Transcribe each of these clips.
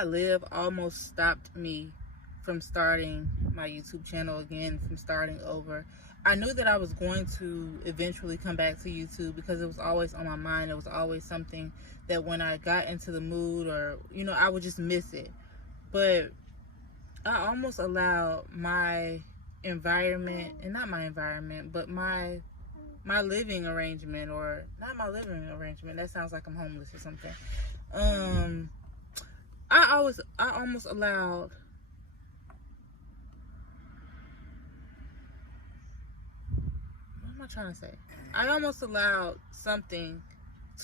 I live almost stopped me from starting my YouTube channel again, from starting over. I knew that I was going to eventually come back to YouTube because it was always on my mind. It was always something that when I got into the mood, or, you know, I would just miss it. But I almost allowed my environment, and not my environment, but my living arrangement, or not my living arrangement, that sounds like I'm homeless or something. I almost allowed trying to say, I almost allowed something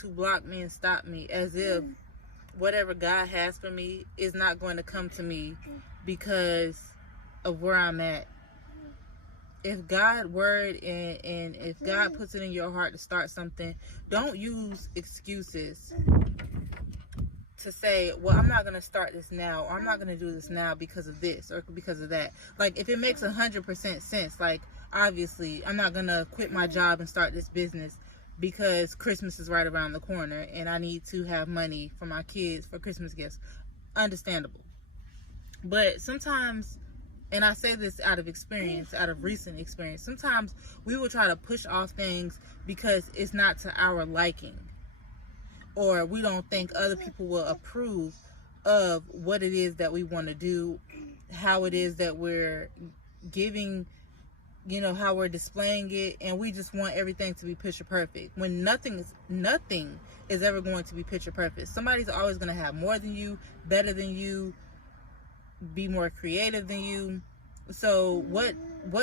to block me and stop me, as if whatever God has for me is not going to come to me because of where I'm at. If God word and if God puts it in your heart to start something, don't use excuses to say, well, I'm not going to start this now, or I'm not going to do this now because of this or because of that. Like, if it makes 100% sense, like, obviously, I'm not going to quit my job and start this business because Christmas is right around the corner and I need to have money for my kids for Christmas gifts. Understandable. But sometimes, and I say this out of experience, out of recent experience, sometimes we will try to push off things because it's not to our liking, or we don't think other people will approve of what it is that we want to do, how it is that we're giving, you know, how we're displaying it, and we just want everything to be picture perfect, when nothing is ever going to be picture perfect. Somebody's always going to have more than you, better than you, be more creative than you. So what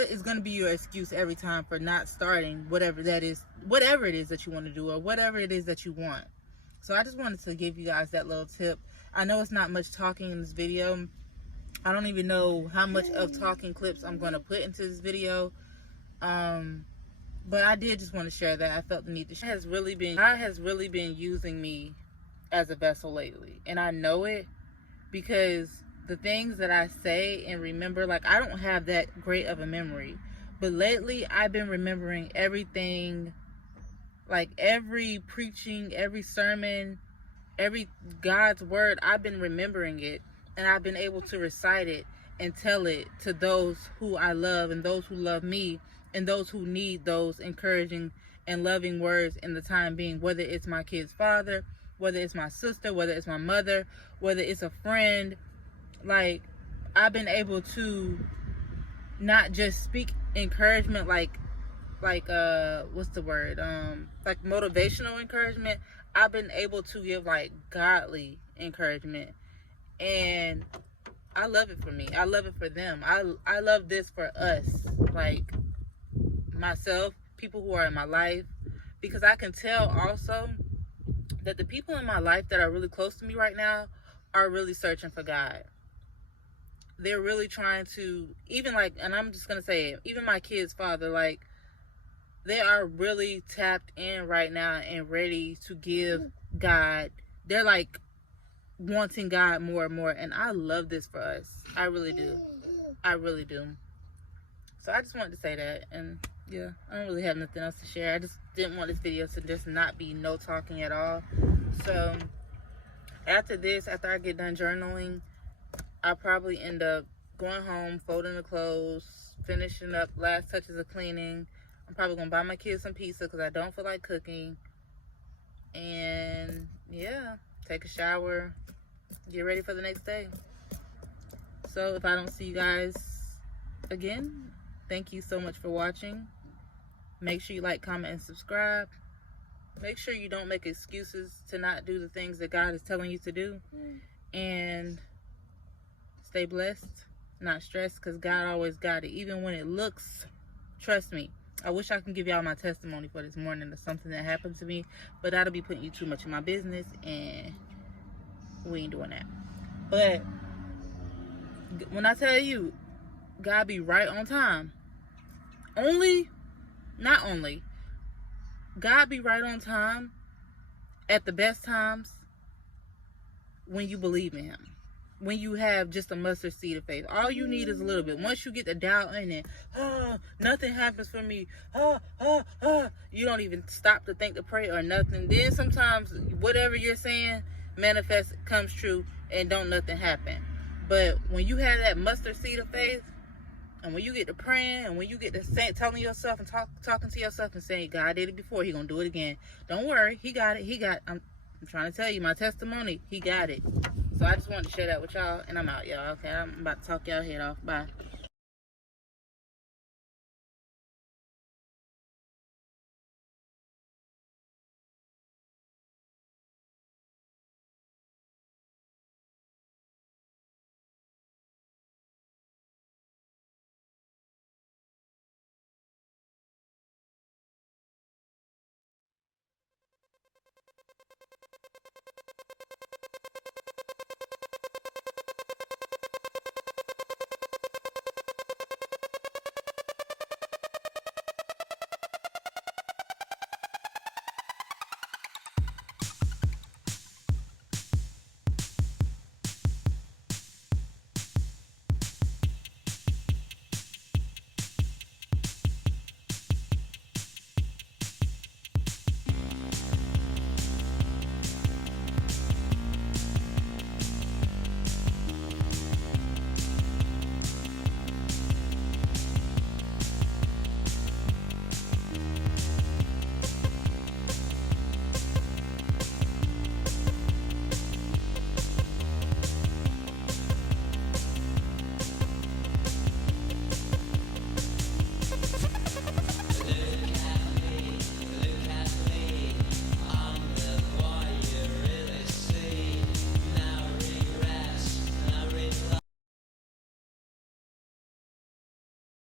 is going to be your excuse every time for not starting whatever it is that you want to do, or whatever it is that you want? So I just wanted to give you guys that little tip. I know it's not much talking in this video. I don't even know how much of talking clips I'm going to put into this video. But I did just want to share that. I felt the need to share. God has really been using me as a vessel lately. And I know it because the things that I say and remember, like, I don't have that great of a memory. But lately, I've been remembering everything. Like, every preaching, every sermon, every God's word, I've been remembering it. And I've been able to recite it and tell it to those who I love, and those who love me, and those who need those encouraging and loving words in the time being, whether it's my kid's father, whether it's my sister, whether it's my mother, whether it's a friend. Like, I've been able to not just speak encouragement, like what's the word? Like motivational encouragement. I've been able to give like godly encouragement. And I love it for me. I love it for them. I love this for us, like myself, people who are in my life, because I can tell also that the people in my life that are really close to me right now are really searching for God. They're really trying to, even like, and I'm just going to say it, even my kid's father, like, they are really tapped in right now and ready to give God. They're like wanting God more and more, and I love this for us. I really do. I really do. So I just wanted to say that, and yeah, I don't really have nothing else to share. I just didn't want this video to just not be no talking at all. So after this, after I get done journaling, I'll probably end up going home, folding the clothes, finishing up last touches of cleaning. I'm probably gonna buy my kids some pizza because I don't feel like cooking, and yeah, take a shower, get ready for the next day. So if I don't see you guys again, thank you so much for watching. Make sure you like, comment, and subscribe. Make sure you don't make excuses to not do the things that God is telling you to do. And stay blessed, not stressed, because God always got it. Even when it looks, trust me. I wish I could give y'all my testimony for this morning of something that happened to me, but that'll be putting you too much in my business, and we ain't doing that. But when I tell you, God be right on time. Not only, God be right on time at the best times when you believe in Him. When you have just a mustard seed of faith. All you need is a little bit. Once you get the doubt in it, nothing happens for me. You don't even stop to think to pray or nothing. Then sometimes whatever you're saying, manifest, comes true, and don't nothing happen. But when you have that mustard seed of faith, and when you get to praying, and when you get to telling yourself and talking to yourself and saying, God did it before, he gonna do it again. Don't worry, he got it. I'm trying to tell you my testimony. He got it. So I just wanted to share that with y'all, and I'm out, y'all. Okay, I'm about to talk y'all head off. Bye.